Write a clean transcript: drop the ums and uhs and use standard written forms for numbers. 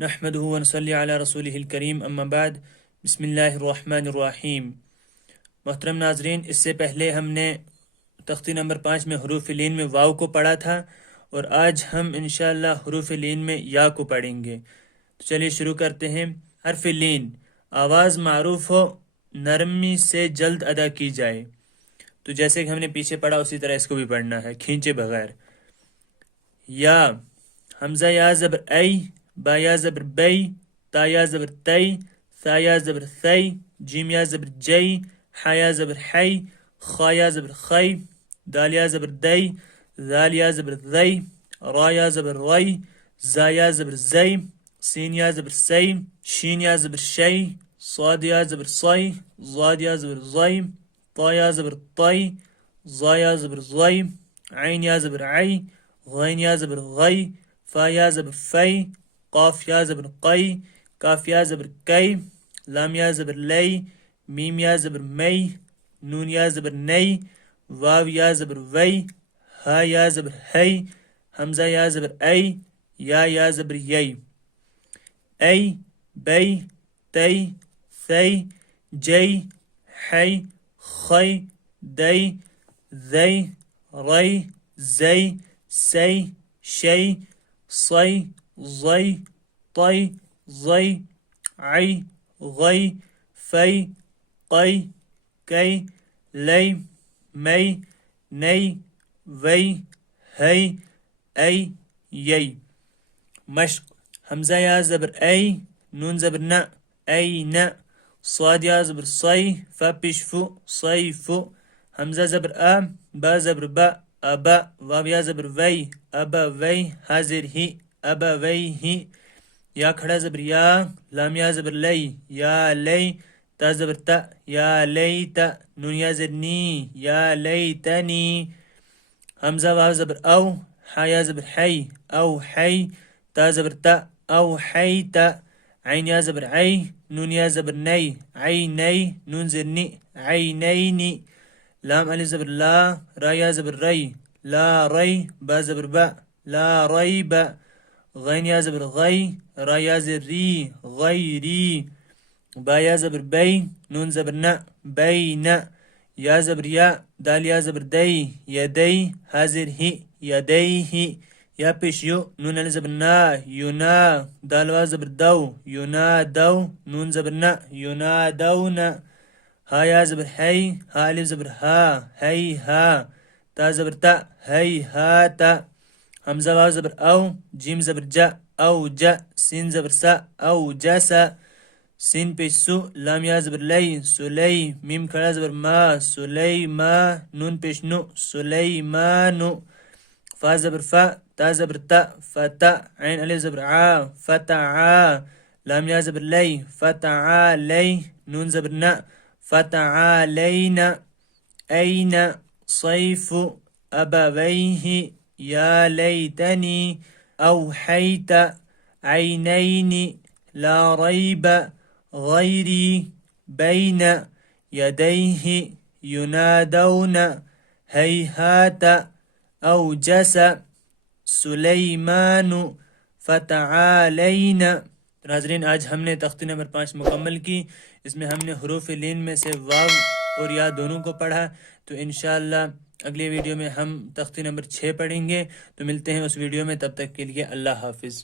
نحمدہ ونصلی علی رسولہ الکریم اما بعد بسم اللہ الرحمن الرحیم۔ محترم ناظرین، اس سے پہلے ہم نے تختی نمبر 5 میں حروف لین میں واو کو پڑھا تھا، اور آج ہم انشاءاللہ حروف لین میں یا کو پڑھیں گے۔ تو چلیے شروع کرتے ہیں۔ حرف لین آواز معروف ہو، نرمی سے جلد ادا کی جائے، تو جیسے کہ ہم نے پیچھے پڑھا اسی طرح اس کو بھی پڑھنا ہے کھینچے بغیر۔ یا حمزہ یا زبر ای، با یا زبر بی، تا یا زبر تی، ثا یا زبر ثی، جیم یا زبر جی، حا یا زبر حی، خا یا زبر خی، دال یا زبر دی، ذال یا زبر ذی، را یا زبر ری، زا یا زبر زی، سین یا زبر سی، شین یا زبر شی، صاد یا زبر صی، ضاد یا زبر ضی، طا یا زبر طی، ظا یا زبر ظی، عین یا زبر عی، غین یا زبر غی، فا یا زبر فی، قاف یا زبر قی، کاف یا زبر کی، لام یا زبر لی، میم یا زبر می، نون یا زبر نی، واو یا زبر وی، ہا یا زبر ہی، حمزہ یا زبر ای، یا زبر یی۔ ای، بی، تی، ثی، جی، حی، خی، دی، ذی، ری، زی، سی، شی، صی، ضی، طی، ظی، عی، غی، فی، قی، کی، لی، می، نی، وی، ہی، ای، یی۔ مشق حمزہ یا زبر ای، نون زبر ن، این، صاد یا زبر صی، فا پیش فو، صی فو، حمزہ زبر ا، با زبر با، ابا، واو یا زبر وی، ابا وی، حاضر ہی، ابا وی ہی، یا کھڑا زبر یا، لام یا زبر لی، یا لی، تا زبر تا، یا لی تا، نون یا زبر نی، یا لی تنی، حمزہ واو زبر او، حا یا زبر حی، او حی، تا زبر تا، او حی تا، عین یا زبر عی، نون یا زبر نی، عی نی، نون زبر نی، عی نی نی، لام الف زبر لا، را یا زبر ری، لا ری، با زبر با، لا ری با، غین یا زبر غی، را یا زبر ری، غی ری، با یا زبر بی، نون زبر نا، بی نا، یا زبر یا، دال یا زبر دی، یدی، حاضر ہی، یدی ہی، یا پیش یو، نون الف زبر نا، یونا، دال واو زبر دو، یونا دو، نون زبر نا، یونا دو نا، ہا یا زبر ہی، ہا الف زبر ہا، ہی ہا، تا زبر تا، ہی ہا تا، حمزہ واو زبر او، جیم زبر جا، او جا، سین زبر سا، او جا سا، سین پیش سو، لام یا زبر لی، سلی، میم کھڑا زبر ما، سلی ما، نون پیش نو، سلی ما نو، فا زبر فا، تا زبر تا، فتا، عین الف زبر عا، فتعا، لام یا زبر لی، فتعا لی، نون زبر نا، فتعالینا، این، صیف، ابویہ، یا لیتنی، اوحیت، عینین، لا ریب، غیری، بین یدیہ، ینادون، ہیہات، اوجس، سلیمان، فتعالینا۔ ناظرین، آج ہم نے تختی نمبر 5 مکمل کی۔ اس میں ہم نے حروف لین میں سے واو اور یا دونوں کو پڑھا، تو انشاءاللہ اگلی ویڈیو میں ہم تختی نمبر 6 پڑھیں گے۔ تو ملتے ہیں اس ویڈیو میں، تب تک کے لیے اللہ حافظ۔